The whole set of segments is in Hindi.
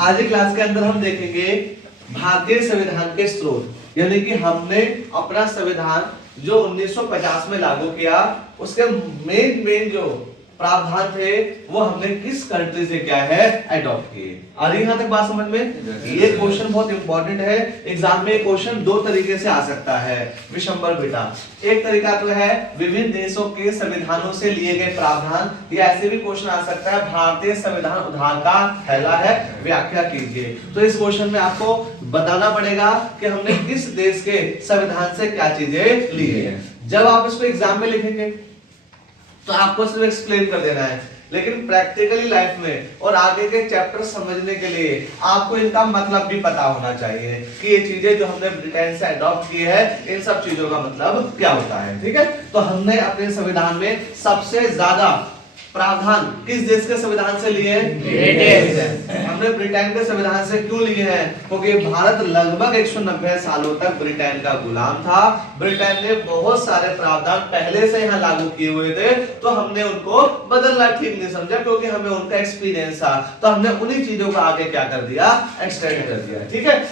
आज की क्लास के अंदर हम देखेंगे भारतीय संविधान के स्रोत, यानी कि हमने अपना संविधान जो 1950 में लागू किया उसके मेन जो प्रावधान थे वो हमने किस कंट्री से क्या है अडॉप्ट किए। आ रही यहां तक बात समझ में? ये क्वेश्चन बहुत इंपॉर्टेंट है, एग्जाम में क्वेश्चन दो तरीके से आ सकता है विशंबर बेटा। एक तरीका तो है विभिन्न देशों के संविधानों से लिए गए प्रावधान, या ऐसे भी क्वेश्चन आ सकता है भारतीय संविधान उधार का थैला है, व्याख्या कीजिए। तो इस क्वेश्चन में आपको बताना पड़ेगा कि हमने किस देश के संविधान से क्या चीजें ली है। जब आप इसको एग्जाम में लिखेंगे तो आपको सिर्फ एक्सप्लेन कर देना है, लेकिन प्रैक्टिकली लाइफ में और आगे के चैप्टर समझने के लिए आपको इनका मतलब भी पता होना चाहिए कि ये चीजें जो हमने ब्रिटेन से अडॉप्ट की है इन सब चीजों का मतलब क्या होता है। ठीक है, तो हमने अपने संविधान में सबसे ज्यादा प्रावधान किस देश के संविधान से लिए हैं? ब्रिटेन से। हमने ब्रिटेन के संविधान से क्यों लिए हैं? क्योंकि भारत लगभग 190 सालों तक ब्रिटेन का गुलाम था। ब्रिटेन ने बहुत सारे प्रावधान पहले से यहाँ लागू किए हुए थे, तो हमने उनको बदलना ठीक नहीं समझा, क्योंकि हमें उनका एक्सपीरियंस था, तो हमने उन्हीं चीजों को आगे क्या कर दिया, एक्सटेंड कर दिया। ठीक है,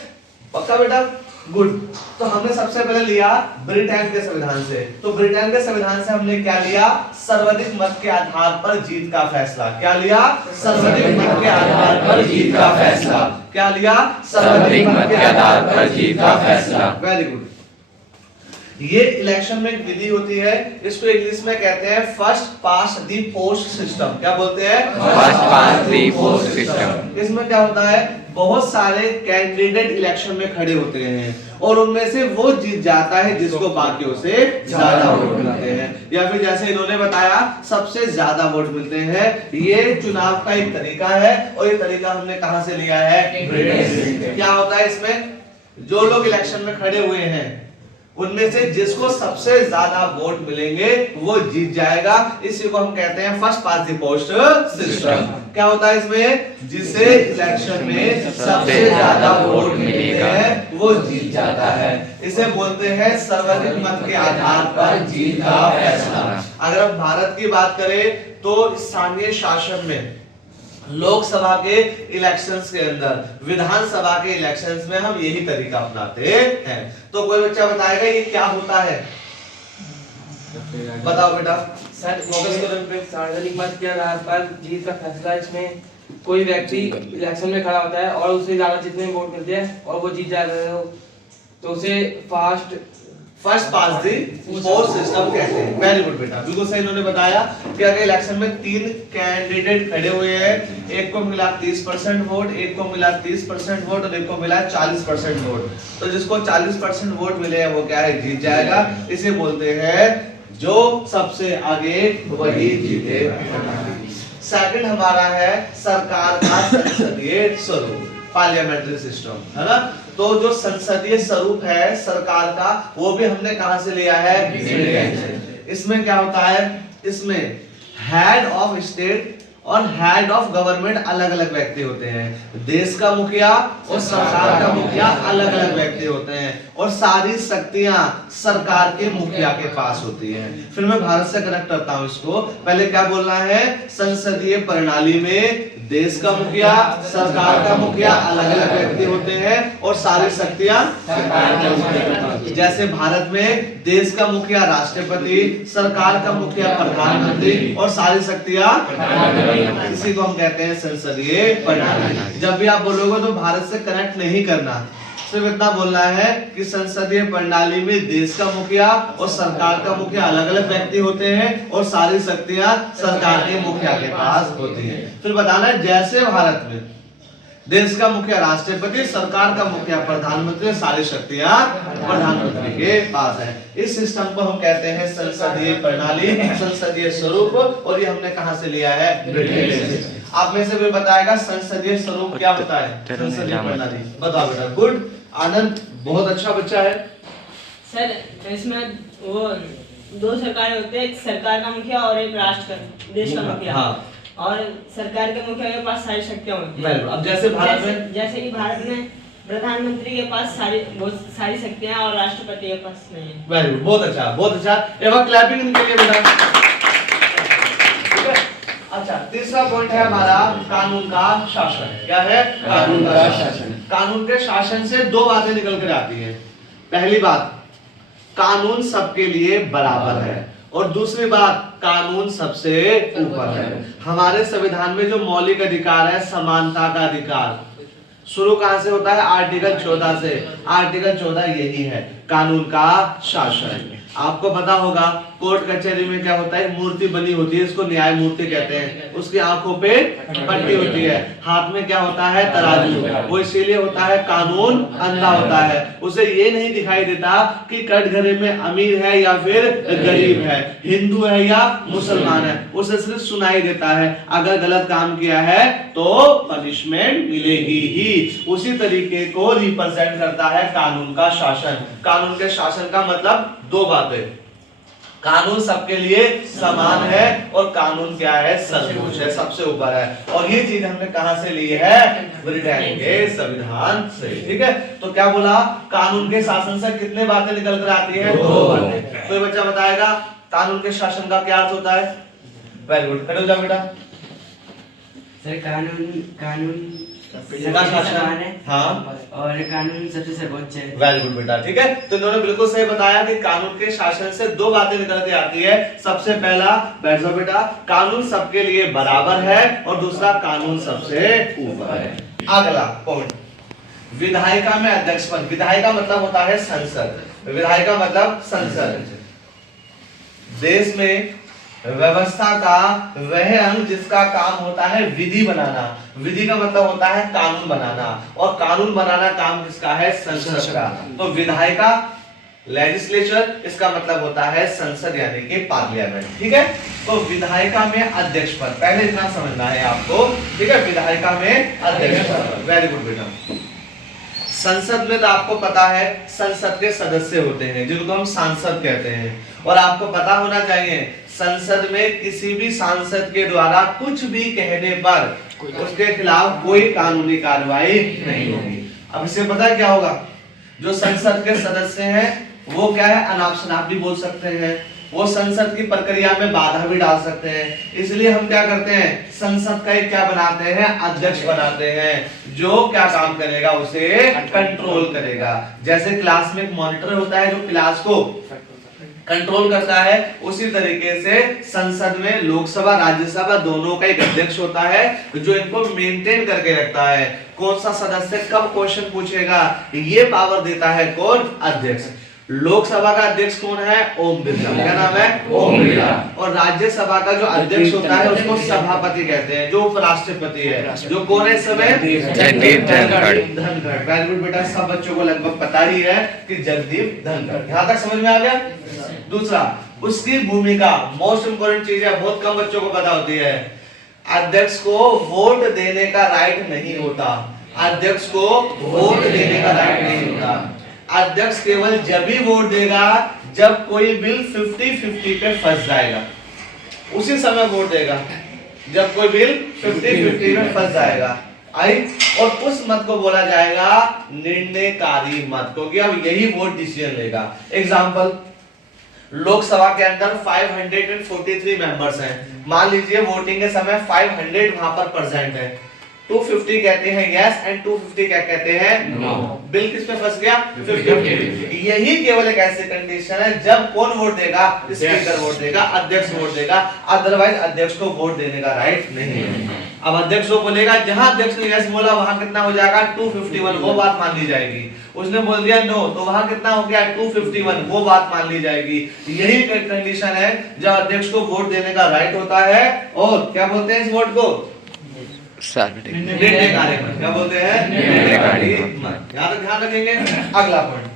पक्का बेटा? गुड। तो हमने सबसे पहले लिया ब्रिटेन के संविधान से। तो ब्रिटेन के संविधान से हमने क्या लिया? सर्वाधिक मत के आधार पर जीत का फैसला। क्या लिया? सर्वाधिक मत के आधार पर जीत का फैसला। क्या लिया? सर्वाधिक मत के आधार पर जीत का फैसला। Very good. ये इलेक्शन में एक विधि होती है, इसको इंग्लिश में कहते हैं first past the post system. क्या बोलते हैं? First past the post system. इसमें क्या होता है, बहुत सारे कैंडिडेट इलेक्शन में खड़े होते हैं और उनमें से वो जीत जाता है जिसको बाकियों से ज्यादा वोट मिलते हैं, या फिर जैसे इन्होंने बताया सबसे ज्यादा वोट मिलते हैं। ये चुनाव का एक तरीका है और ये तरीका हमने कहां से लिया है? ब्रिटेन से। क्या होता है इसमें, जो लोग इलेक्शन में खड़े हुए हैं उनमें से जिसको सबसे ज्यादा वोट मिलेंगे वो जीत जाएगा। इसी को हम कहते हैं first past the post system. क्या होता है इसमें? जिसे इलेक्शन में सबसे ज्यादा वोट मिलते हैं वो जीत जाता है। इसे बोलते हैं सर्वाधिक मत के आधार पर जीत का फैसला। अगर हम भारत की बात करें तो स्थानीय शासन में, लोकसभा के इलेक्शंस के अंदर, विधानसभा के इलेक्शंस में हम यही तरीका अपनाते हैं। तो कोई बच्चा बताएगा ये क्या होता है? बताओ बेटा। सर, सार्वजनिक मत के आधार पर जीत का फैसला, इसमें कोई व्यक्ति इलेक्शन में खड़ा होता है और उसे ज्यादा जितने वोट मिलते हैं और वो जीत जाता है तो उसे फर्स्ट पास दी पोस्ट सिस्टम कहते हैं। वेरी गुड बेटा, बिल्कुल सही इन्होंने बताया कि अगर इलेक्शन में 3 कैंडिडेट खड़े हुए हैं, एक को मिला 30% वोट, एक को मिला 30% वोट और एक को मिला 40% वोट, तो जिसको 40% वोट मिले वो क्या है? जीत जाएगा। इसे बोलते हैं जो सबसे आगे वही जीते। सेकंड हमारा है सरकार का संसदीय स्वरूप, पार्लियामेंट्री सिस्टम, है ना? तो जो संसदीय स्वरूप है सरकार का वो भी हमने कहां से लिया है? ब्रिटेन से। इसमें क्या होता है, इसमें हेड ऑफ स्टेट और हेड ऑफ गवर्नमेंट अलग अलग व्यक्ति होते हैं। देश का मुखिया और सरकार का मुखिया अलग अलग व्यक्ति होते हैं और सारी शक्तियां सरकार के मुखिया के पास होती हैं। फिर मैं भारत से कनेक्ट करता हूं इसको। पहले क्या बोलना है? संसदीय प्रणाली में देश का मुखिया, सरकार का मुखिया अलग अलग व्यक्ति होते हैं और सारी शक्तियां सरकार के मुखिया के पास। जैसे भारत में देश का मुखिया राष्ट्रपति, सरकार का मुखिया प्रधानमंत्री और सारी शक्तियां, इसी को हम कहते हैं संसदीय प्रणाली। जब भी आप बोलोगे तो भारत से कनेक्ट नहीं करना, सिर्फ इतना बोलना है कि संसदीय प्रणाली में देश का मुखिया और सरकार का मुखिया अलग अलग व्यक्ति होते हैं और सारी शक्तियां सरकार के मुखिया के पास होती हैं। फिर बताना है जैसे भारत में देश का मुखिया राष्ट्रपति, सरकार का मुखिया प्रधानमंत्री, सारी शक्तियां प्रधानमंत्री के पास है। इस सिस्टम को हम कहते हैं संसदीय प्रणाली, संसदीय स्वरूप, और ये हमने कहां से लिया है? ब्रिटेन से। आप में से भी बताएगा संसदीय स्वरूप क्या होता है? संसदीय प्रणाली बताओ बेटा। गुड, आनंद बहुत अच्छा बच्चा है। सर, इसमें वो 2 सरकारें होते हैं, एक सरकार का मुखिया और एक राष्ट्र का, देश का मुखिया। हाँ। और सरकार के मुखिया के पास सारी शक्तियां होती हैं। अब जैसे भारत में, जैसे कि भारत में प्रधानमंत्री के पास सारी शक्तियां और राष्ट्रपति के पास नहीं है। वेरी गुड, बहुत अच्छा, बहुत अच्छा। एक बार क्लैपिंग इनके लिए बेटा। अच्छा, तीसरा पॉइंट है हमारा कानून का शासन। क्या है? कानून का शासन। कानून के शासन से दो बातें निकल कर आती हैं। पहली बात, कानून सबके लिए बराबर है, और दूसरी बात, कानून सबसे ऊपर है। हमारे संविधान में जो मौलिक अधिकार है, समानता का अधिकार, शुरू कहां से होता है? आर्टिकल 14 से। आर्टिकल 14 यही है, कानून का शासन। आपको पता होगा कोर्ट कचहरी में क्या होता है? मूर्ति बनी होती है, इसको न्याय मूर्ति कहते हैं। उसकी आंखों पे पट्टी होती है, हाथ में क्या होता है? तराजू। वो इसीलिए होता है, कानून अंधा होता है, उसे ये नहीं दिखाई देता कि कटघरे में अमीर है या फिर गरीब है, हिंदू है या मुसलमान है, उसे सिर्फ सुनाई देता है। अगर गलत काम किया है तो पनिशमेंट मिलेगी ही। उसी तरीके को रिप्रेजेंट करता है कानून का शासन। कानून के शासन का मतलब दो बातें, कानून सबके लिए समान है, और कानून क्या है? सर्वोच्च है, सबसे ऊपर है। और ये चीज हमने कहां से ली है? ब्रिटेन के संविधान से। ठीक है, तो क्या बोला? कानून के शासन से कितने बातें निकल कर आती है? दो बातें। कोई बच्चा बताएगा कानून के शासन का क्या अर्थ होता है? वेरी गुड, खड़े हो जाओ बेटा। सर, कानून का शासन है, हाँ, और कानून सबसे सर्वोच्च है। वेरी गुड बेटा। ठीक है, तो इन्होंने बिल्कुल सही बताया कि कानून के शासन से दो बातें निकल के आती है। सबसे पहला, बैठ जाओ बेटा, कानून सबके लिए बराबर है, और दूसरा, कानून सबसे ऊपर है। अगला पॉइंट, विधायिका में अध्यक्षपद। विधायिका मतलब होता है संसद। विधायिका मतलब संसद। देश में व्यवस्था का वह अंग जिसका काम होता है विधि बनाना। विधि का मतलब होता है कानून बनाना, और कानून बनाना काम किसका है? संसद का। तो विधायिका लेजिस्लेचर, इसका मतलब होता है संसद यानी कि पार्लियामेंट। ठीक है, तो विधायिका में अध्यक्ष पद, पहले इतना समझना है आपको। ठीक है, विधायिका में अध्यक्ष पद। वेरी गुड बेटा। संसद में तो आपको पता है संसद के सदस्य होते हैं जिनको हम सांसद कहते हैं, और आपको पता होना चाहिए संसद में किसी भी सांसद के द्वारा कुछ भी कहने पर उसके खिलाफ कोई कानूनी कार्रवाई नहीं होगी। अब इससे पता है क्या होगा? जो संसद के सदस्य हैं वो क्या है? अनाप शनाप भी बोल सकते हैं, वो संसद की प्रक्रिया में बाधा भी डाल सकते हैं। इसलिए हम क्या करते हैं? संसद का एक क्या बनाते हैं? अध्यक्ष बनाते हैं, जो क्या काम करेगा? उसे कंट्रोल करेगा। जैसे क्लास में एक मॉनिटर होता है जो क्लास को कंट्रोल करता है, उसी तरीके से संसद में लोकसभा राज्यसभा दोनों का एक अध्यक्ष होता है जो इनको मेंटेन करके रखता है। कौन सा सदस्य कब क्वेश्चन पूछेगा ये पावर देता है कौन? अध्यक्ष। लोकसभा का अध्यक्ष कौन है? ओम बिरला। क्या नाम है? ओम बिरला। और राज्यसभा का जो अध्यक्ष होता है उसको सभापति कहते हैं, जो उपराष्ट्रपति है। जो कौन है इस समय? जगदीप धनखड़। वेरी गुड बेटा, सब बच्चों को लगभग पता ही है कि जगदीप धनखड़। यहाँ तक समझ में आ गया? दूसरा, उसकी भूमिका मोस्ट इंपोर्टेंट चीज है, बहुत कम बच्चों को पता होती है। अध्यक्ष को वोट देने का राइट नहीं होता। अध्यक्ष को वोट देने का राइट नहीं होता। अध्यक्ष केवल जब ही वोट देगा जब कोई बिल 50-50 पे फंस जाएगा, उसी समय वोट देगा। जब कोई बिल 50-50 में फंस जाएगा आई, और उस मत को बोला जाएगा निर्णयकारी मत, क्योंकि अब यही वोट डिसीजन लेगा। एग्जाम्पल, लोकसभा के अंदर 543 मेंबर्स हैं। मान लीजिए वोटिंग के समय 500 वहां पर प्रेजेंट है। 250 कहते हैं यस एंड 250 क्या कहते हैं नो। बिल किस पे फंस गया? 50-50। यही केवल एक ऐसी कंडीशन है जब कौन वोट देगा? स्पीकर वोट देगा, अध्यक्ष वोट देगा, अदरवाइज अध्यक्ष को वोट देने का राइट नहीं है। अब अध्यक्ष को बोलेगा, जहां अध्यक्ष ने यस बोला वहां कितना हो जाएगा? 251, वो बात मान ली जाएगी। उसने बोल दिया नो, तो वहां कितना हो गया? 251, वो बात मान ली जाएगी। यही कंडीशन है जब अध्यक्ष को वोट देने का राइट होता है। और क्या बोलते हैं इस वोट को? निर्णयकारी मत। क्या बोलते हैं? निर्णयकारी मत। ध्यान रखेंगे। अगला पॉइंट,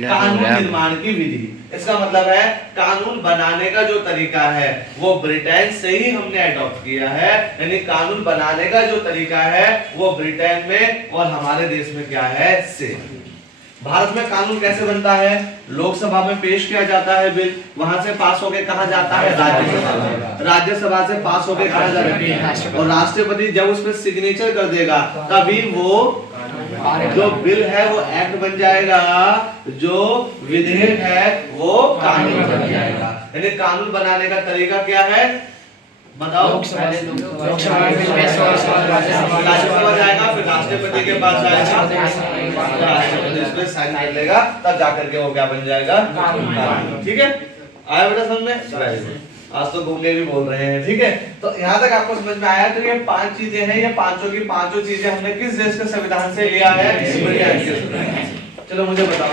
कानून निर्माण की विधि। इसका मतलब है कानून बनाने का जो तरीका है वो ब्रिटेन से ही हमने अडॉप्ट किया है, यानी कानून बनाने का जो तरीका है वो ब्रिटेन में और हमारे देश में क्या है? सेम। भारत में कानून कैसे बनता है? लोकसभा में पेश किया जाता है बिल, वहां से पास होके कहा जाता है राज्यसभा में, राज्यसभा से पास होके कहा जाता है, और राष्ट्रपति जब उस पर सिग्नेचर कर देगा तभी वो जो बिल है वो एक्ट बन जाएगा, जो विधेयक है वो कानून बन जाएगा। यानी कानून बनाने का तरीका क्या है? बताओ। लोकसभा में बिल पेश होगा, उसके बाद राज्यसभा राज्यसभा जाएगा, फिर राष्ट्रपति के पास जाएगा, राष्ट्रपति इस पे साइन कर लेगा, तब जाकर के वो क्या बन जाएगा, कानून। ठीक है, आया बेटा समझ में? Very good. आज तो गूंगे भी बोल रहे हैं। ठीक है, तो यहाँ तक आपको समझ में आया। तो ये 5 चीजें हैं, ये पांचों की पांचों चीजें हमने किस देश के संविधान से लिया है? ब्रिटेन के संविधान से। चलो मुझे बताओ,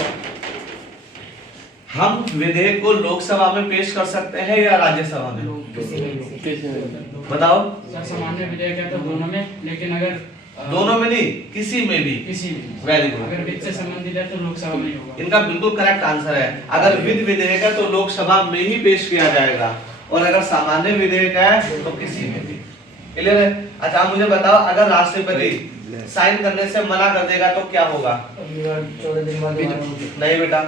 हम विधेयक को लोकसभा में पेश कर सकते हैं या राज्यसभा में? बताओ। सामान्य विधेयक है तो दोनों में, लेकिन अगर दोनों में नहीं, किसी में भी। किसी भी, वेरी गुड। अगर वित्त से संबंधित है तो लोकसभा में ही होगा। इनका बिल्कुल करेक्ट आंसर है। अगर विधि विधेयक है तो लोकसभा में ही पेश किया जाएगा, और अगर सामान्य विधेयक है तो किसी में भी। क्लियर है? अच्छा मुझे बताओ, अगर राष्ट्रपति साइन करने से मना कर देगा तो क्या होगा? 14 दिन बाद नहीं बेटा,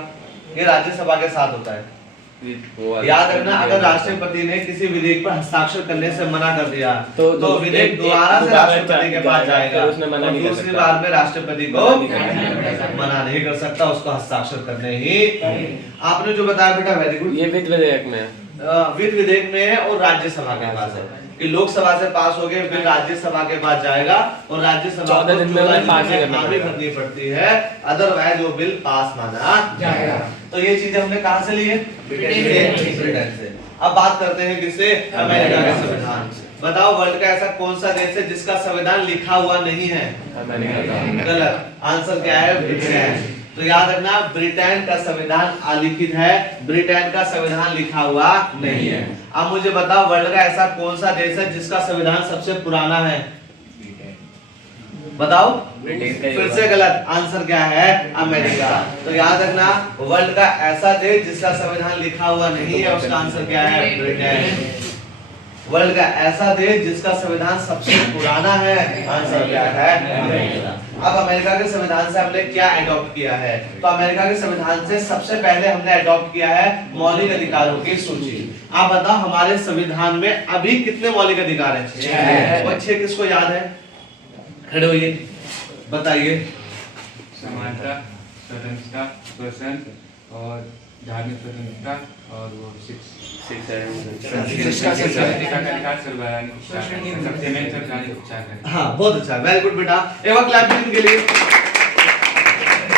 ये राज्यसभा के साथ होता है। याद रखना, अगर राष्ट्रपति ने किसी विधेयक पर हस्ताक्षर करने से मना कर दिया तो विधेयक दोबारा से राष्ट्रपति के पास जाएगा, और दूसरी बार में राष्ट्रपति को मना नहीं कर सकता, उसको हस्ताक्षर करने ही। आपने जो बताया बेटा वेरी गुड, ये वित्त विधेयक में है, वित्त विधेयक में है और राज्यसभा के पास है कि लोकसभा से पास हो गए, फिर राज्यसभा के पास जाएगा, और राज्यसभा 14 दिन में पास करनी पड़ती है, अदरवाइज वो बिल पास माना जाएगा। तो ये चीजें हमने कहां से ली है? ब्रिटेन से। अब बात करते हैं किससे? अमेरिका के संविधान से। बताओ, वर्ल्ड का ऐसा कौन सा देश है जिसका संविधान लिखा हुआ नहीं है? गलत। आंसर क्या है? ब्रिटेन। तो याद रखना, ब्रिटेन का संविधान अलिखित है, ब्रिटेन का संविधान लिखा हुआ नहीं है। अब मुझे बताओ, वर्ल्ड का ऐसा कौन सा देश है जिसका संविधान सबसे पुराना है? बताओ। फिर से गलत। आंसर क्या है? अमेरिका। तो याद रखना, वर्ल्ड का ऐसा देश जिसका संविधान लिखा हुआ नहीं है, उसका आंसर क्या है? ब्रिटेन। वर्ल्ड का ऐसा देश जिसका संविधान सबसे पुराना है, आंसर क्या है? अमेरिका। अब अमेरिका के संविधान से हमने क्या अडॉप्ट किया है? तो अमेरिका के संविधान से सबसे पहले हमने अडॉप्ट किया है मौलिक अधिकारों की सूची। आप बताओ, हमारे संविधान में अभी कितने मौलिक अधिकार हैं? 6। वो 6 किसको याद है? खड़े होइए, बताइए। समानता, स्वतंत्रता, स्वतंत्र और धार्मिक स्वतंत्रता, और वो शिक्षा का अधिकार, सार्वजनिक उपचार, सबसे मेन सार्वजनिक उपचार है। हाँ, बहुत अच्छा, वेरी गुड बेटा। एक बार क्लैपिंग के लिए।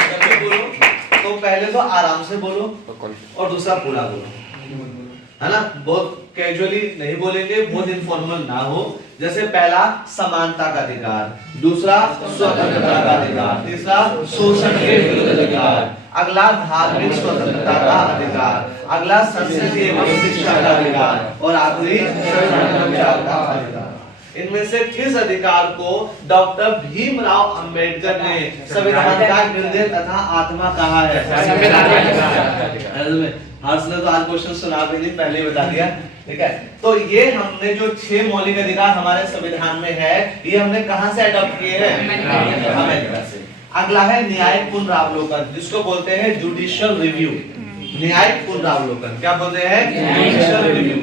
जब भी बोलो तो पहले तो आराम से बोलो और दूसरा पूरा बोलो, है ना? बहुत कैजुअली नहीं बोलेंगे, बहुत इनफॉर्मल ना हो। जैसे पहला समानता का अधिकार, दूसरा स्वतंत्रता का अधिकार, तीसरा शोषण के विरुद्ध अधिकार, अगला धार्मिक स्वतंत्रता का अधिकार, अगला संसदीय एवं शिक्षा का अधिकार, और आखिरी संविधान का अधिकार। इनमें से किस अधिकार को डॉक्टर भीमराव अंबेडकर ने संविधान का हृदय तथा आत्मा कहा है? हर्ष ने तो आज क्वेश्चन सुना भी नहीं, पहले ही बता दिया। ठीक है, तो ये हमने जो 6 मौलिक अधिकार हमारे संविधान में है, ये हमने कहां से अडॉप्ट किए हैं? अमेरिका से। अगला है न्यायिक पुनरावलोकन, जिसको बोलते हैं जुडिशियल रिव्यू। न्यायिक पुनरावलोकन क्या बोलते हैं? Judicial review.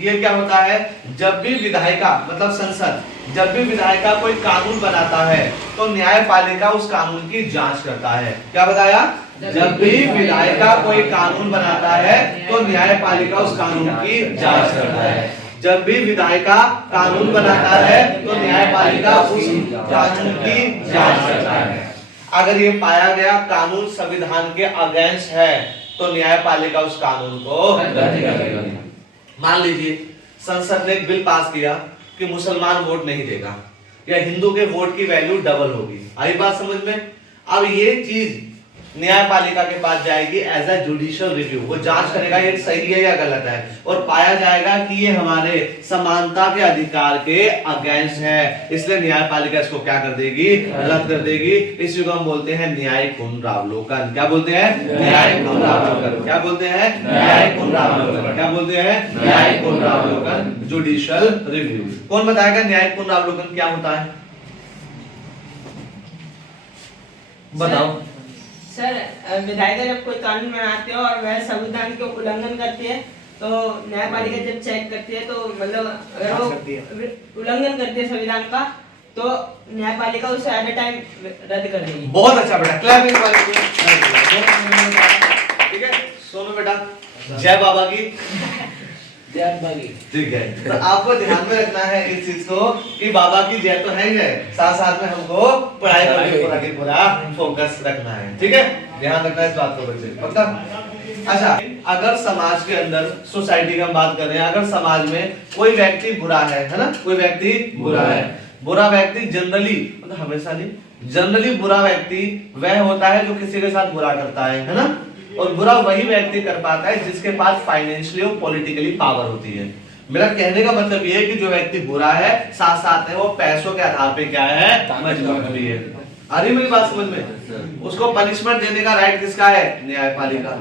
ये क्या होता है? जब भी विधायिका मतलब संसद जब भी विधायिका कोई कानून बनाता है तो न्यायपालिका उस कानून की जांच करता है। क्या बताया? जब भी विधायिका कोई कानून बनाता है तो न्यायपालिका उस कानून की जांच करता है। जब भी विधायिका कानून बनाता है तो न्यायपालिका उस कानून की जांच करता है। अगर ये पाया गया कानून संविधान के अगेंस्ट है तो न्यायपालिका उस कानून को रद्द करेगी। मान लीजिए संसद ने एक बिल पास किया कि मुसलमान वोट नहीं देगा या हिंदू के वोट की वैल्यू डबल होगी। आई बात समझ में? अब ये चीज न्यायपालिका के पास जाएगी एज अ जुडिशियल रिव्यू। वो जांच करेगा ये सही है या गलत है, और पाया जाएगा कि ये हमारे समानता के अधिकार के अगेंस्ट है, इसलिए न्यायपालिका इसको क्या कर देगी? रद्द कर देगी। इसी को हम बोलते हैं न्यायिक पुनरावलोकन। क्या बोलते हैं? न्यायिक पुनरावलोकन। क्या बोलते हैं? न्यायिक पुनरावलोकन। क्या बोलते हैं? न्यायिक पुनरावलोकन, जुडिशियल रिव्यू। कौन बताएगा न्यायिक पुनरावलोकन क्या होता है? बताओ सर, विधायिका जब कोई कानून बनाते हो और वह संविधान के उल्लंघन करती है तो न्यायपालिका जब चेक करती है तो मतलब अगर वो उल्लंघन करती है संविधान का तो न्यायपालिका उसे एट ए टाइम रद्द कर देगी। बहुत अच्छा बेटा, क्लैपिंग वाले। ठीक है, सोनू बेटा, जय बाबा की। ठीक है, तो आपको ध्यान में रखना है इस चीज को कि बाबा की जय तो है ही है, साथ साथ में हमको पढ़ाई पर भी पूरा की पूरा फोकस रखना है। ठीक है, ध्यान रखना है इस बात को बच्चे, पक्का? अच्छा, अगर समाज के अंदर, सोसाइटी की हम बात कर रहे हैं, अगर समाज में कोई व्यक्ति बुरा है ना, कोई व्यक्ति बुरा है, बुरा व्यक्ति जनरली, मतलब हमेशा नहीं, जनरली बुरा व्यक्ति वह होता है जो किसी के साथ बुरा करता है ना, और बुरा वही व्यक्ति कर पाता है जिसके पास फाइनेंशियली और पॉलिटिकली पावर होती है। मेरा कहने का मतलब ये है कि जो व्यक्ति बुरा है, साथ साथ में वो पैसों के आधार पे क्या है, मजबूत भी है। आ रही मेरी बात समझ में? उसको पनिशमेंट देने का राइट किसका है? न्यायपालिका।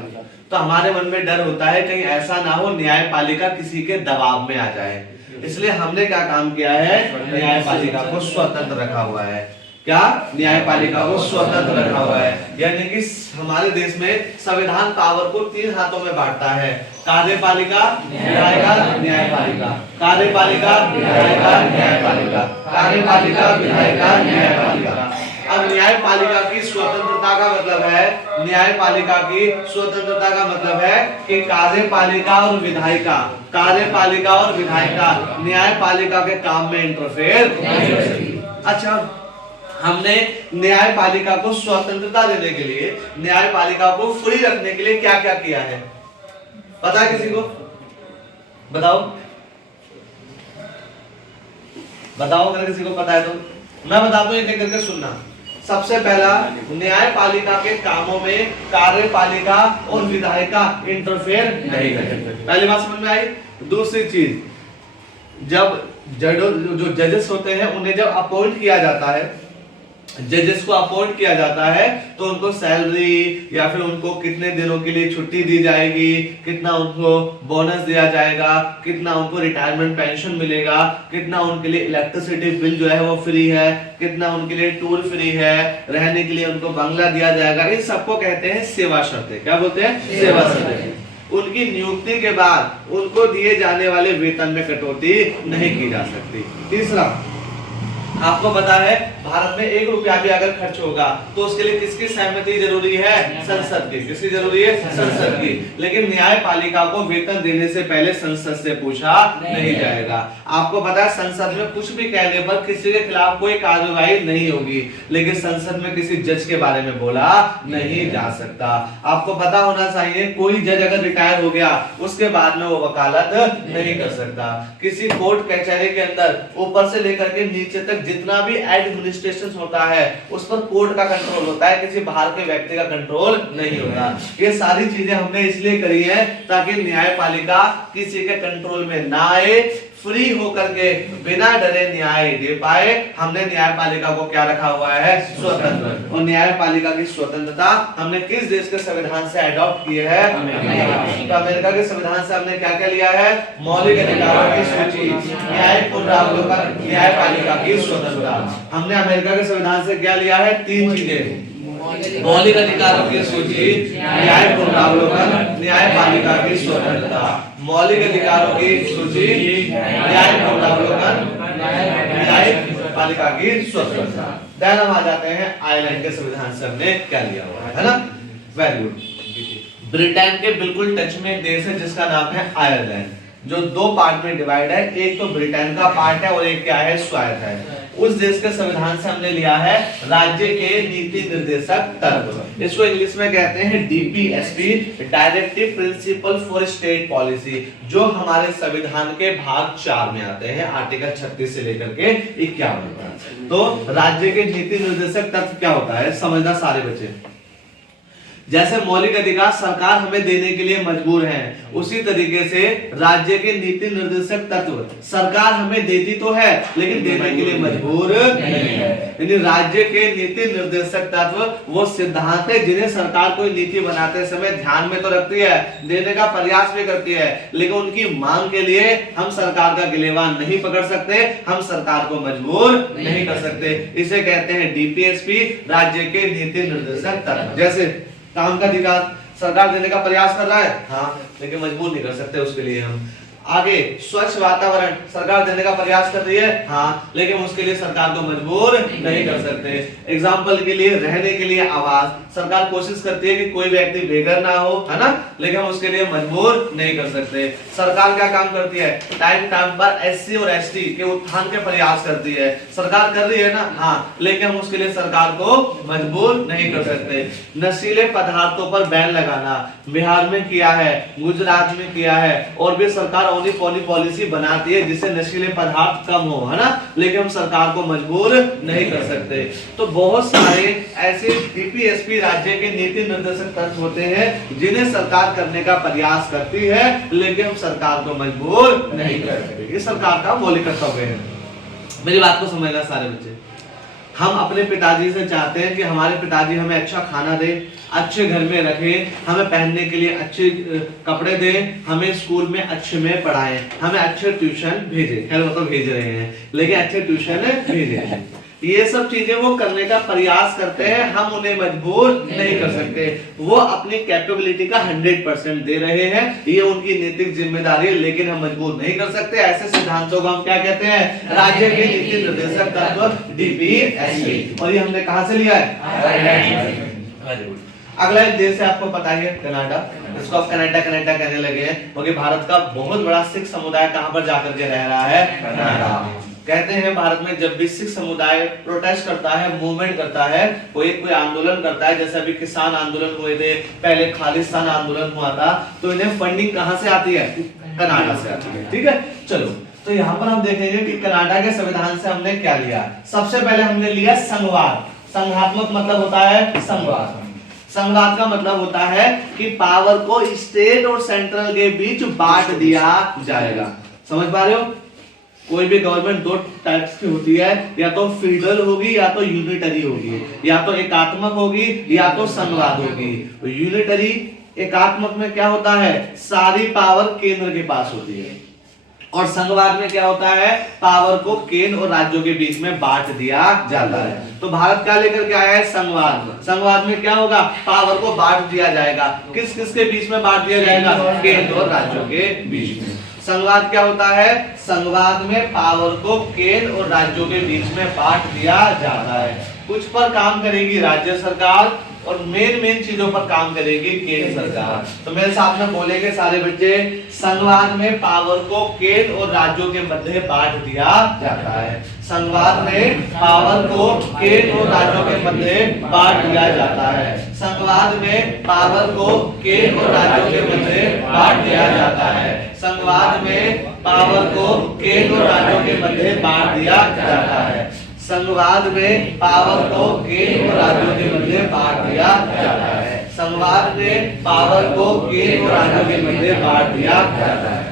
तो हमारे मन में डर होता है कहीं ऐसा ना हो न्यायपालिका किसी के दबाव में आ जाए, इसलिए हमने क्या काम किया है, न्यायपालिका को स्वतंत्र रखा हुआ है। क्या? न्यायपालिका को स्वतंत्र रखा हुआ है, यानी कि हमारे देश में संविधान पावर को 3 हाथों में बांटता है, कार्यपालिका, विधायिका, न्यायपालिका। कार्यपालिका, विधायिका, न्यायपालिका। कार्यपालिका, विधायिका, न्यायपालिका। अब न्यायपालिका की स्वतंत्रता का मतलब है, न्यायपालिका की स्वतंत्रता का मतलब है कि कार्यपालिका और विधायिका, कार्यपालिका और विधायिका न्यायपालिका के काम में इंटरफेयर नहीं कर सकती। अच्छा, हमने न्यायपालिका को स्वतंत्रता देने के लिए, न्यायपालिका को फ्री रखने के लिए क्या क्या किया है, पता है किसी को? बताओ बताओ, अगर किसी को पता है तो मैं बताता हूं, एक करके सुनना। सबसे पहला, न्यायपालिका के कामों में कार्यपालिका और विधायिका इंटरफेयर नहीं करेंगे। पहली बात समझ में आई। दूसरी चीज, जब जो जजेस होते हैं उन्हें जब अपॉइंट किया जाता है, जजेस को अपॉइंट किया जाता है, तो उनको सैलरी या फिर उनको कितने दिनों के लिए छुट्टी दी जाएगी, कितना उनको बोनस दिया जाएगा, कितना उनको रिटायरमेंट पेंशन मिलेगा, कितना उनके लिए इलेक्ट्रिसिटी बिल जो है वो फ्री है, कितना उनके लिए टूर फ्री है, रहने के लिए उनको बंगला दिया जाएगा, इन सबको कहते हैं सेवा शर्तें। क्या बोलते हैं? सेवा शर्तें। उनकी नियुक्ति के बाद उनको दिए जाने वाले वेतन में कटौती नहीं की जा सकती। तीसरा, आपको पता है भारत में 1 रुपया भी अगर खर्च होगा तो उसके लिए किसकी सहमति जरूरी है? संसद की। किसकी जरूरी है? संसद की। लेकिन न्यायपालिका को वेतन देने से पहले संसद से पूछा नहीं जाएगा। आपको पता है संसद में कुछ भी कहने पर किसी के खिलाफ कोई कार्रवाई नहीं होगी, लेकिन संसद में किसी जज के बारे में बोला नहीं जा सकता। आपको पता होना चाहिए कोई जज अगर रिटायर हो गया उसके बाद में वो वकालत नहीं कर सकता। किसी कोर्ट कचहरी के अंदर ऊपर से लेकर के नीचे तक जितना भी एडमिनिस्ट्रेशन होता है उस पर कोर्ट का कंट्रोल होता है, किसी बाहर के व्यक्ति का कंट्रोल नहीं होता। ये सारी चीजें हमने इसलिए करी है ताकि न्यायपालिका किसी के कंट्रोल में ना आए, फ्री होकर के बिना डरे न्याय दे पाए। हमने न्यायपालिका को क्या रखा हुआ है? स्वतंत्र। और न्यायपालिका की स्वतंत्रता हमने किस देश के संविधान से अडॉप्ट की है? अमेरिका के संविधान से हमने क्या क्या लिया है? मौलिक अधिकारों की सूची, न्यायिक पुनरावलोकन, न्यायपालिका की स्वतंत्रता। हमने अमेरिका के संविधान से क्या लिया है? 3 चीजें, मौलिक अधिकारों की सूची, न्यायिक पुनरावलोकन, न्यायपालिका की स्वतंत्रता। मौलिक अधिकारों की सूची, न्यायिक पुनरावलोकन, न्यायपालिका की स्वतंत्रता। देन हम आ जाते हैं आयरलैंड के संविधान से हमने क्या लिया हुआ है ना? Very good. ब्रिटेन के बिल्कुल टच में एक देश है जिसका नाम है आयरलैंड, जो 2 पार्ट में डिवाइड है। एक तो ब्रिटेन का पार्ट है और एक क्या है? स्वायत्त है। उस देश के संविधान से हमने लिया है राज्य के नीति निर्देशक तत्व। इसको इंग्लिश में कहते हैं DPSP, directive principle for state policy, जो हमारे संविधान के भाग 4 में आते हैं, आर्टिकल 36 से लेकर के 51 तक। तो राज्य के नीति निर्देशक तत्व क्या होता है? समझना सारे बच्चे। जैसे मौलिक अधिकार सरकार हमें देने के लिए मजबूर है, उसी तरीके से राज्य के नीति निर्देशक तत्व सरकार हमें देती तो है लेकिन देने के लिए मजबूर नहीं है। यानी राज्य के नीति निर्देशक तत्व वो सिद्धांत है जिन्हें सरकार कोई नीति बनाते समय ध्यान में तो रखती है, देने का प्रयास भी करती है, लेकिन उनकी मांग के लिए हम सरकार का गिलेवान नहीं पकड़ सकते, हम सरकार को मजबूर नहीं कर सकते। इसे कहते हैं डीपीएसपी, राज्य के नीति निर्देशक तत्व। जैसे काम का अधिकार सरकार देने का प्रयास कर रहा है, हाँ, लेकिन मजबूर नहीं कर सकते उसके लिए हम। आगे स्वच्छ वातावरण सरकार देने का प्रयास कर रही है, हाँ, लेकिन उसके लिए सरकार को मजबूर नहीं कर सकते। एग्जाम्पल के लिए रहने के लिए आवास, सरकार कोशिश करती है कि कोई व्यक्ति बेघर ना हो, है ना, लेकिन हम उसके लिए मजबूर नहीं कर सकते। सरकार क्या काम करती है, टाइम टाइम पर एससी और एसटी के उत्थान के प्रयास करती है, सरकार कर रही है ना, हाँ, लेकिन हम उसके लिए सरकार को मजबूर नहीं कर सकते। नशीले पदार्थों पर बैन लगाना बिहार में किया है, गुजरात में किया है, और भी सरकार पॉलिसी बनाती है जिससे नशीले पदार्थ कम हो, है ना, लेकिन हम सरकार को मजबूर नहीं कर सकते। तो बहुत सारे ऐसे डीपीएसपी राज्य के नीति निर्देशक तत्व होते हैं जिन्हें सरकार करने का प्रयास करती है, लेकिन हम सरकार को मजबूर नहीं कर सकते। ये सरकार का मौलिक कर्तव्य है। मेरी बात को समझना सारे बच्चे। हम अपने पिताजी से चाहते हैं कि हमारे पिताजी हमें अच्छा खाना दें, अच्छे घर में रखें, हमें पहनने के लिए अच्छे कपड़े दें, हमें स्कूल में अच्छे में पढ़ाएं, हमें अच्छे ट्यूशन भेजें, खैर मतलब भेज रहे हैं, लेकिन अच्छे ट्यूशन भेजें। ये सब चीजें वो करने का प्रयास करते हैं, हम उन्हें मजबूर नहीं कर सकते। वो अपनी कैपेबिलिटी का 100% दे रहे हैं, ये उनकी नैतिक जिम्मेदारी है, लेकिन हम मजबूर नहीं कर सकते। ऐसे सिद्धांतों को हम क्या कहते हैं, राज्य के नीति निर्देशक तत्व डीपीएसपी। और ये हमने कहां से लिया है? अगला एक देश है, आपको पता है, कनाडा। इसको आप कनाडा कहने लगे हैं क्योंकि भारत का बहुत बड़ा सिख समुदाय कहां पर जाकर के रह रहा है, कनाडा। कहते हैं भारत में जब भी सिख समुदाय प्रोटेस्ट करता है, मूवमेंट करता है, कोई आंदोलन करता है, जैसे अभी किसान आंदोलन हुए थे, पहले खालिस्तान आंदोलन हुआ था, तो इन्हें फंडिंग कहां से आती है, कनाडा से आती है। ठीक है, चलो, तो यहाँ पर हम देखेंगे कि कनाडा के संविधान से हमने क्या लिया। सबसे पहले हमने लिया संघवाद। संघात्मक मतलब होता है संघवाद। संघवाद का मतलब होता है कि पावर को स्टेट और सेंट्रल के बीच बांट दिया जाएगा। समझ पा रहे हो? कोई भी गवर्नमेंट दो टाइप्स की होती है, या तो फेडरल होगी या तो यूनिटरी होगी, या तो एकात्मक होगी या तो संघवाद होगी। तो यूनिटरी एकात्मक में क्या होता है, सारी पावर केंद्र के पास होती है, और संघवाद में क्या होता है, पावर को केंद्र और राज्यों के बीच में बांट दिया जाता है। तो भारत क्या लेकर के आया है, संघवाद। संघवाद में क्या होगा, पावर को बांट दिया जाएगा। किस किस के बीच में बांट दिया जाएगा, केंद्र और राज्यों के बीच में। संघवाद क्या होता है, संघवाद में पावर को केंद्र और राज्यों के बीच में बांट दिया जाता है। कुछ पर काम करेगी राज्य सरकार और मेन चीजों पर काम करेगी केंद्र सरकार। तो मेरे साथ में बोलेंगे सारे बच्चे, संघवाद में पावर को केंद्र और राज्यों के मध्य बांट दिया जाता है। संघवाद में पावर को केंद्र और राज्यों के मध्य बांट दिया जाता है। संघवाद में पावर को केंद्र और राज्यों के मध्य बांट दिया जाता है। संघवाद में पावर को केंद्र और राज्यों के मध्य बांट दिया जाता है। संघवाद में पावर को केंद्र और राज्यों के मध्य बांट दिया जाता है। संघवाद में पावर को केंद्र और राज्यों के मध्य बांट दिया जाता है।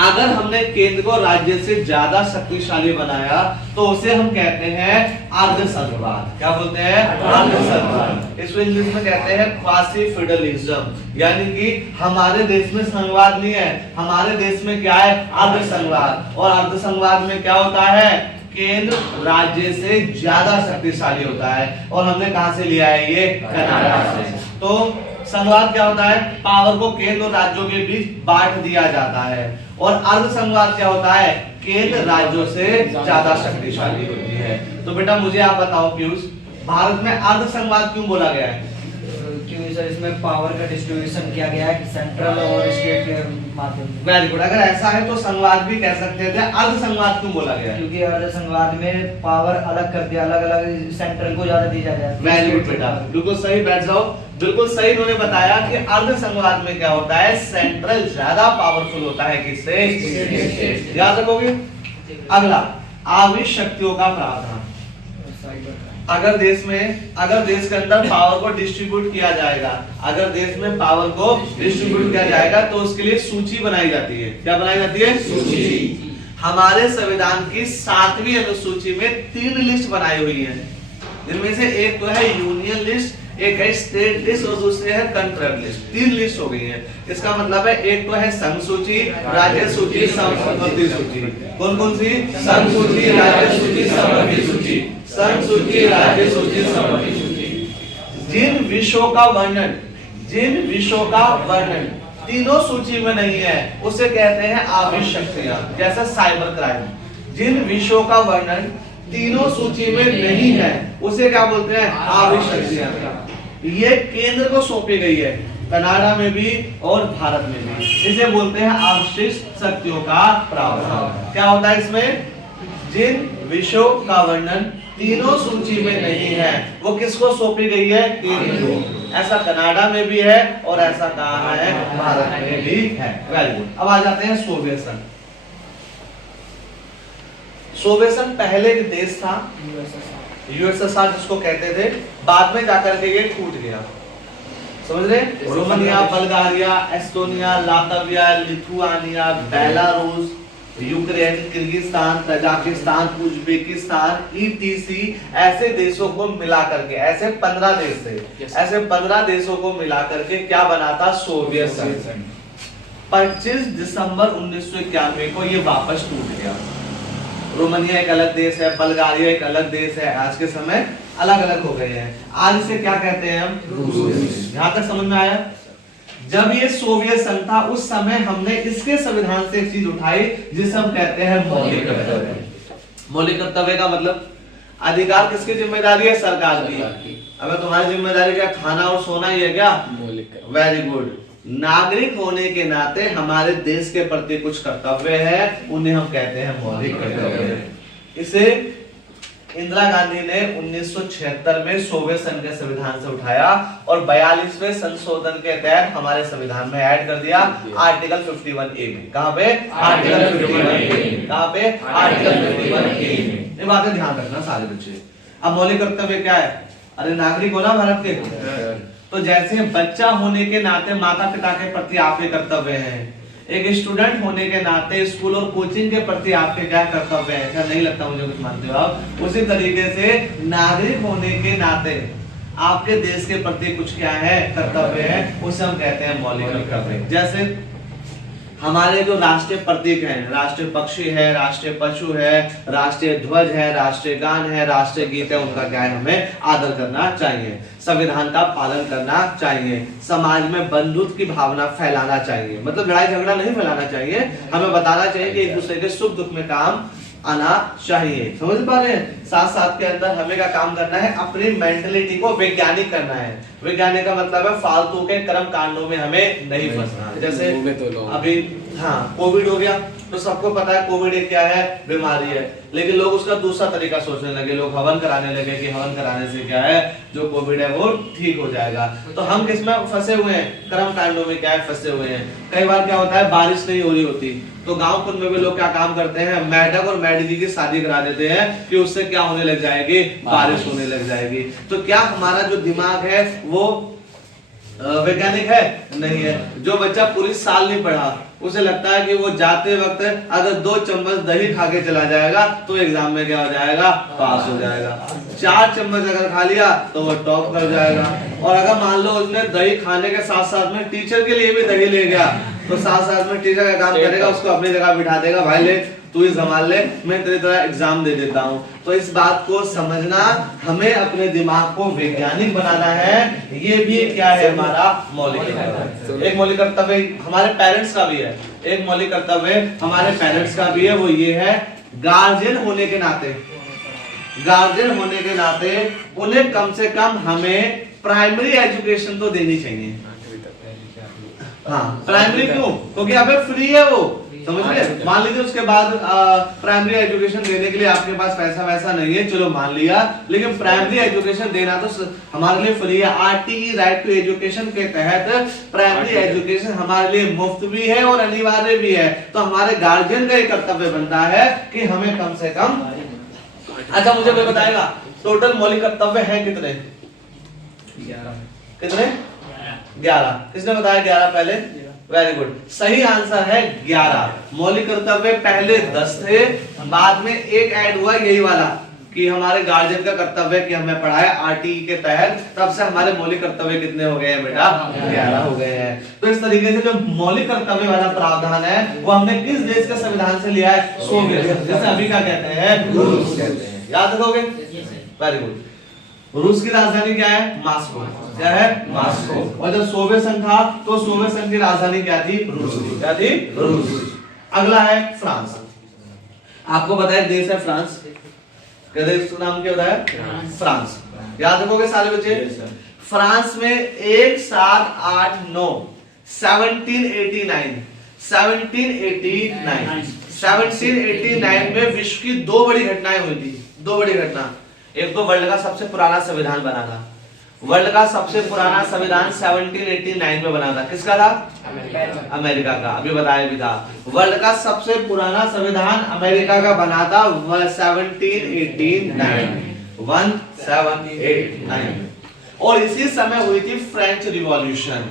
अगर हमने केंद्र को राज्य से ज्यादा शक्तिशाली बनाया तो उसे हम कहते हैं अर्ध संघवाद। क्या बोलते हैं, अर्ध संघवाद। इसको इंग्लिश में कहते हैं क्वासी फेडरलिज्म, यानी कि हमारे देश में संघवाद नहीं है, हमारे देश में क्या है, अर्ध संघवाद। और अर्ध संघवाद में क्या होता है, केंद्र राज्य से ज्यादा शक्तिशाली होता है। और हमने कहां से लिया है, ये कनाडा से। तो संघवाद क्या होता है, पावर को केंद्र और राज्यों के बीच बांट दिया जाता है। और अर्ध संघवाद क्या होता है, केंद्र राज्यों से ज्यादा शक्तिशाली होती है। तो बेटा मुझे आप बताओ पीयूष, भारत में अर्ध संघवाद क्यों बोला गया है? क्योंकि सर इसमें पावर का डिस्ट्रीब्यूशन किया गया है कि सेंट्रल और स्टेट के माध्यम से। Very good. अगर ऐसा है तो संघवाद भी कह सकते थे। अर्ध संघवाद क्यों बोला गया है? क्योंकि अर्ध संघवाद में पावर अलग कर दिया, अलग अलग सेंट्रल को ज्यादा दी जाता है। वेरी गुड बेटा, बिल्कुल सही, बैठ जाओ। बिल्कुल सही इन्होंने बताया कि अर्ध संघवाद में क्या होता है, सेंट्रल ज्यादा पावरफुल होता है किससे, याद रखोगे। अगला, आविष शक्तियों का प्रावधान। अगर देश के अंदर पावर को डिस्ट्रीब्यूट किया जाएगा, अगर देश में पावर को डिस्ट्रीब्यूट किया जाएगा तो उसके लिए सूची बनाई जाती है। क्या बनाई जाती है, सूची। हमारे संविधान की 7वीं अनुसूची में 3 लिस्ट बनाई हुई है, जिनमें से एक तो है यूनियन लिस्ट, एक है स्टेट लिस्ट और दूसरी है कंट्रोल लिस्ट। 3 लिस्ट हो गई है। इसका मतलब है एक तो है संघ सूची, राज्य सूची, समवर्ती सूची। कौन कौन सी, संघ सूची, राज्य सूची, समवर्ती सूची। संघ सूची, राज्य सूची, समवर्ती सूची। जिन विषयों का वर्णन तीनों सूची में नहीं है उसे कहते हैं आविष्ट शक्तियां। जैसे साइबर क्राइम, जिन विषयों का वर्णन तीनों सूची में नहीं है उसे क्या बोलते हैं? आविष्ट शक्तियां। ये केंद्र को सौंपी गई है, कनाडा में भी और भारत में भी। इसे बोलते हैं अवशिष्ट शक्तियों का प्रावधान। क्या होता है इसमें? जिन विषयों का वर्णन तीनों सूची में नहीं है वो किसको सौंपी गई है? केंद्र को। ऐसा कनाडा में भी है और ऐसा कहां है? भारत में भी है। Very good. अब आ जाते हैं सोवियत संघ। सोवियत संघ पहले एक देश था, यूएसएसआर जिसको कहते थे, बाद में जाकर के ये टूट गया। समझ रहे? Romania, Bulgaria, Estonia, Latvia, Lithuania, Belarus, Ukraine, Kyrgyzstan, Tajikistan, Uzbekistan, etc ऐसे देशों को मिला करके, ऐसे 15 देश थे, ऐसे 15 देशों को मिला करके क्या बना था? सोवियत संघ। 25 दिसंबर 1991 को ये वापस टूट गया। रोमानिया एक अलग देश है, बल्गारिया एक अलग देश है, आज के समय अलग अलग हो गए हैं। आज इसे क्या कहते हैं हम? रूस। यहां तक समझ में आया? जब ये सोवियत संघ था उस समय हमने इसके संविधान से एक चीज उठाई जिसे हम कहते हैं मौलिक कर्तव्य। मौलिक कर्तव्य का मतलब अधिकार किसकी जिम्मेदारी है? सरकार की। अगर तुम्हारी जिम्मेदारी क्या खाना और सोना ही है क्या? Very good. नागरिक होने के नाते हमारे देश के प्रति कुछ कर्तव्य है, उन्हें हम कहते हैं मौलिक कर्तव्य। इसे इंदिरा गांधी ने 1976 में सोवियत संघ के संविधान से उठाया और 42वें संशोधन के तहत हमारे संविधान में ऐड कर दिया आर्टिकल 51A में। कहां पे? Article 51A। कहां पे? आर्टिकल 51A में। ये बातें ध्यान रखना सारे बच्चे। अब मौलिक कर्तव्य क्या है? अरे नागरिक हो ना भारत के, तो जैसे बच्चा होने के नाते माता पिता के प्रति आपके कर्तव्य हैं, एक स्टूडेंट होने के नाते स्कूल और कोचिंग के प्रति आपके क्या कर्तव्य है? क्या नहीं लगता मुझे कुछ मानते हो आप? उसी तरीके से नागरिक होने के नाते आपके देश के प्रति कुछ क्या है? कर्तव्य है, उसे हम कहते हैं मौलिक कर्तव्य। जैसे हमारे जो राष्ट्रीय प्रतीक हैं, राष्ट्रीय पक्षी है, राष्ट्रीय पशु है, राष्ट्रीय ध्वज है, राष्ट्रीय गान है, राष्ट्रीय गीत है, उनका क्या है? हमें आदर करना चाहिए, संविधान का पालन करना चाहिए, समाज में बंधुत्व की भावना फैलाना चाहिए। मतलब लड़ाई झगड़ा नहीं फैलाना चाहिए, हमें बताना चाहिए कि एक दूसरे के सुख दुख में काम आना चाहिए। समझ पा रहे हैं? साथ साथ के अंदर हमें क्या काम करना है? अपनी मेंटलिटी को वैज्ञानिक करना है। वैज्ञानिक का मतलब है फालतू के कर्म कांडों में हमें नहीं फंसना। जैसे अभी कोविड हो गया तो सबको पता है कोविड एक क्या है? बीमारी है, लेकिन लोग उसका दूसरा तरीका सोचने लगे, लोग हवन कराने लगे कि हवन कराने से क्या है? जो कोविड है वो ठीक हो जाएगा। तो हम किसमें फंसे हुए हैं? कर्म कांडों में क्या है? फंसे हुए हैं। कई बार क्या होता है? बारिश नहीं हो रही होती तो गांव कुंड में भी लोग क्या काम करते हैं? मेढक और मेढी जी की शादी करा देते हैं कि उससे क्या होने लग जाएगी? बारिश होने लग जाएगी। तो क्या हमारा जो दिमाग है वो वैज्ञानिक है? नहीं है। जो बच्चा पूरी साल नहीं पढ़ा उसे लगता है कि वो जाते वक्त अगर 2 चम्मच दही खा के चला जाएगा तो एग्जाम में क्या हो जाएगा? पास हो जाएगा। 4 चम्मच अगर खा लिया तो वो टॉप कर जाएगा। और अगर मान लो उसने दही खाने के साथ साथ में टीचर के लिए भी दही ले गया तो साथ साथ में टीचर का काम करेगा, उसको अपनी जगह बिठा देगा, भाई ले तू ही संभाल ले, मैं तेरी तरह एग्जाम दे देता हूँ। तो इस बात को समझना, हमें अपने दिमाग को वैज्ञानिक बनाना है। ये भी क्या है? हमारा मौलिक कर्तव्य। एक मौलिक कर्तव्य हमारे पेरेंट्स का भी है, एक मौलिक कर्तव्य हमारे पेरेंट्स का भी है, वो ये है गार्जियन होने के नाते, गार्जियन होने के नाते उन्हें कम से कम हमें प्राइमरी एजुकेशन तो देनी चाहिए। हाँ, प्राइमरी क्यों? क्योंकि यहाँ पे फ्री है वो, समझ रहे? मान लीजिए उसके बाद प्राइमरी एजुकेशन देने के लिए आपके पास पैसा वैसा नहीं है, चलो मान लिया, लेकिन प्राइमरी एजुकेशन देना तो हमारे लिए फ्री है। आरटीई राइट टू एजुकेशन के तहत प्राइमरी एजुकेशन हमारे लिए मुफ्त भी है और अनिवार्य भी है। तो हमारे गार्जियन का एक कर्तव्य बनता है कि हमें कम से कम। अच्छा मुझे कोई बताएगा टोटल मौलिक कर्तव्य है कितने? 11। कितने? 11। किसने बताया 11 पहले? वेरी गुड, सही आंसर है 11। मौलिक कर्तव्य पहले 10 थे, बाद में एक ऐड हुआ यही वाला कि हमारे गार्जियन का कर्तव्य कि हमें पढ़ाया आरटीई के तहत, तब से हमारे मौलिक कर्तव्य कितने हो गए हैं बेटा? 11 हो गए हैं। तो इस तरीके से जो मौलिक कर्तव्य वाला प्रावधान है वो हमने किस देश के संविधान से लिया है? सोवियत, जैसे अभी क्या कहते हैं? रूस कहते हैं। याद रखोगे? Very good. रूस की राजधानी क्या है? मॉस्को। क्या है? मॉस्को। और जब सोवियत संघ था तो सोवियत संघ की राजधानी क्या थी? रूस। क्या थी? रूस। अगला है फ्रांस। आपको पता है देश है फ्रांस। क्या देश का नाम क्या होता है? फ्रांस। याद रखोगे सारे बच्चे? फ्रांस में 1 7 8 9 1789 1789 में विश्व की दो बड़ी घटनाएं हुई थी। दो बड़ी घटना, एक तो वर्ल्ड का सबसे पुराना संविधान बना था। वर्ल्ड का सबसे पुराना संविधान 1789 में बना था। किसका था? अमेरिका का। अभी बताया भी था, वर्ल्ड का सबसे पुराना संविधान अमेरिका का बना था 1789। और इसी समय हुई थी फ्रेंच रिवॉल्यूशन,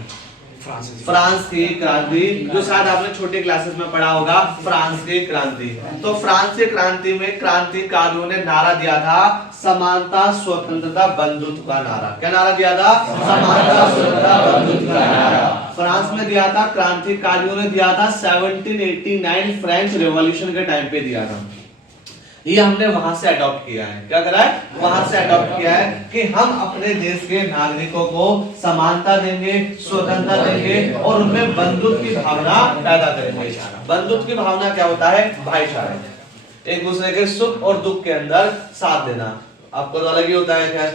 फ्रांस की क्रांति, जो शायद आपने छोटे क्लासेस में पढ़ा होगा, फ्रांस की क्रांति। तो फ्रांस की क्रांति में क्रांतिकारियों ने नारा दिया था समानता, स्वतंत्रता, बंधुत्व का नारा। क्या नारा दिया था? समानता, स्वतंत्रता, बंधुत्व का नारा फ्रांस में दिया था। क्रांतिकारियों ने दिया था 1789 फ्रेंच रिवॉल्यूशन के टाइम पे दिया था। ये हमने वहां से अडॉप्ट किया है। क्या करा है? वहां से अडॉप्ट किया है कि हम अपने देश के नागरिकों को समानता देंगे, स्वतंत्रता देंगे और उनमें बंधुत्व की भावना पैदा करेंगे। बंधुत्व की भावना क्या होता है? भाईचारा, एक दूसरे के सुख और दुख के अंदर साथ देना। आपको तो अलग ही होता है, क्या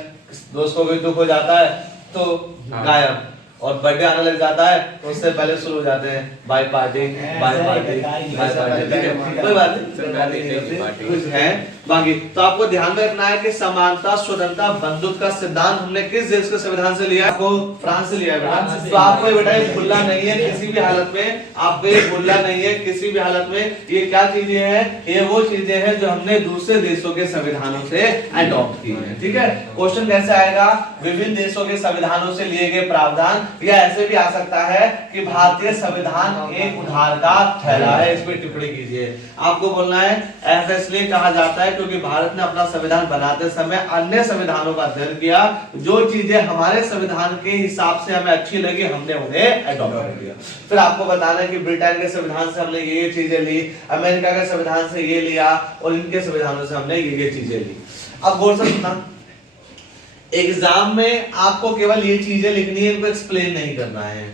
दोस्त को कोई दुख हो जाता है तो गायब, और बर्थडे आने लग जाता है तो उससे पहले शुरू हो जाते हैं bye party, bye party, bye party. कोई बात नहीं, कुछ है बाकी। तो आपको ध्यान में रखना है कि समानता, स्वतंत्रता, बंधुत्व का सिद्धांत हमने किस देश के संविधान से लिया? आपको फ्रांस से लिया है बेटा। तो आपको बेटा ये भूलना नहीं है किसी भी हालत में, आपको ये भूलना नहीं है किसी भी हालत में। ये क्या चीजें हैं? ये वो चीजें हैं जो हमने दूसरे देशों के संविधानों से अडॉप्ट की है। ठीक है, क्वेश्चन कैसे आएगा? विभिन्न देशों के संविधानों से लिए गए प्रावधान, या ऐसे भी आ सकता है कि भारतीय संविधान एक उदारता ठहरा है। इस पर टिप्पणी कीजिए। आपको बोलना है ऐसा इसलिए कहा जाता है क्योंकि भारत ने अपना संविधान बनाते समय अन्य संविधानों का अध्ययन किया, जो चीजें हमारे संविधान के हिसाब से हमें अच्छी लगी हमने उन्हें अडॉप्ट कर लिया। फिर आपको बताना है कि ब्रिटेन के संविधान से हमने ये चीजें ली, अमेरिका के संविधान से ये लिया और इनके संविधानों से हमने ये चीजें ली। अब गौर से सुनना, एग्जाम में आपको केवल ये चीजें लिखनी है, इनको एक्सप्लेन नहीं करना है,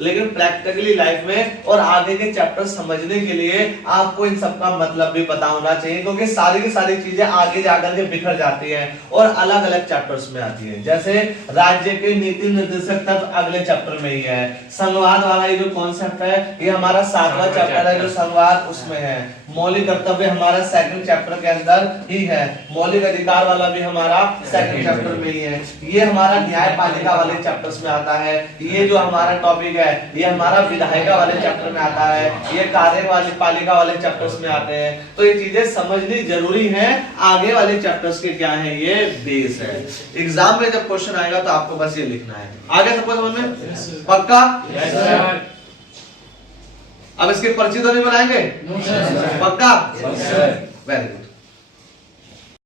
लेकिन प्रैक्टिकली लाइफ में और आगे के चैप्टर समझने के लिए आपको इन सब का मतलब भी पता होना चाहिए, क्योंकि सारी की सारी चीजें आगे जाकर के बिखर जाती हैं और अलग अलग चैप्टर्स में आती हैं। जैसे राज्य के नीति निर्देशक तत्व अगले चैप्टर में ही है। संघवाद वाला ये जो कॉन्सेप्ट है ये हमारा 7वां चैप्टर है, जो संघवाद उसमें है। मौलिक कर्तव्य हमारा 2nd चैप्टर के अंदर ही है। मौलिक अधिकार वाला भी हमारा 2nd चैप्टर में ही है। ये हमारा न्यायपालिका वाले चैप्टर्स में आता है। ये जो हमारा टॉपिक है ये हमारा विधायिका वाले चैप्टर में आता है। ये कार्यपालिका वाले चैप्टर्स में आते हैं। तो ये चीजें समझनी जरूरी है, आगे वाले चैप्टर्स के क्या है? ये बेस है। एग्जाम में जब क्वेश्चन आएगा तो आपको बस ये लिखना है। आगे सबको समझ में? पक्का? अब इसके पर्ची तो नहीं बनाएंगे? पक्का? Very good.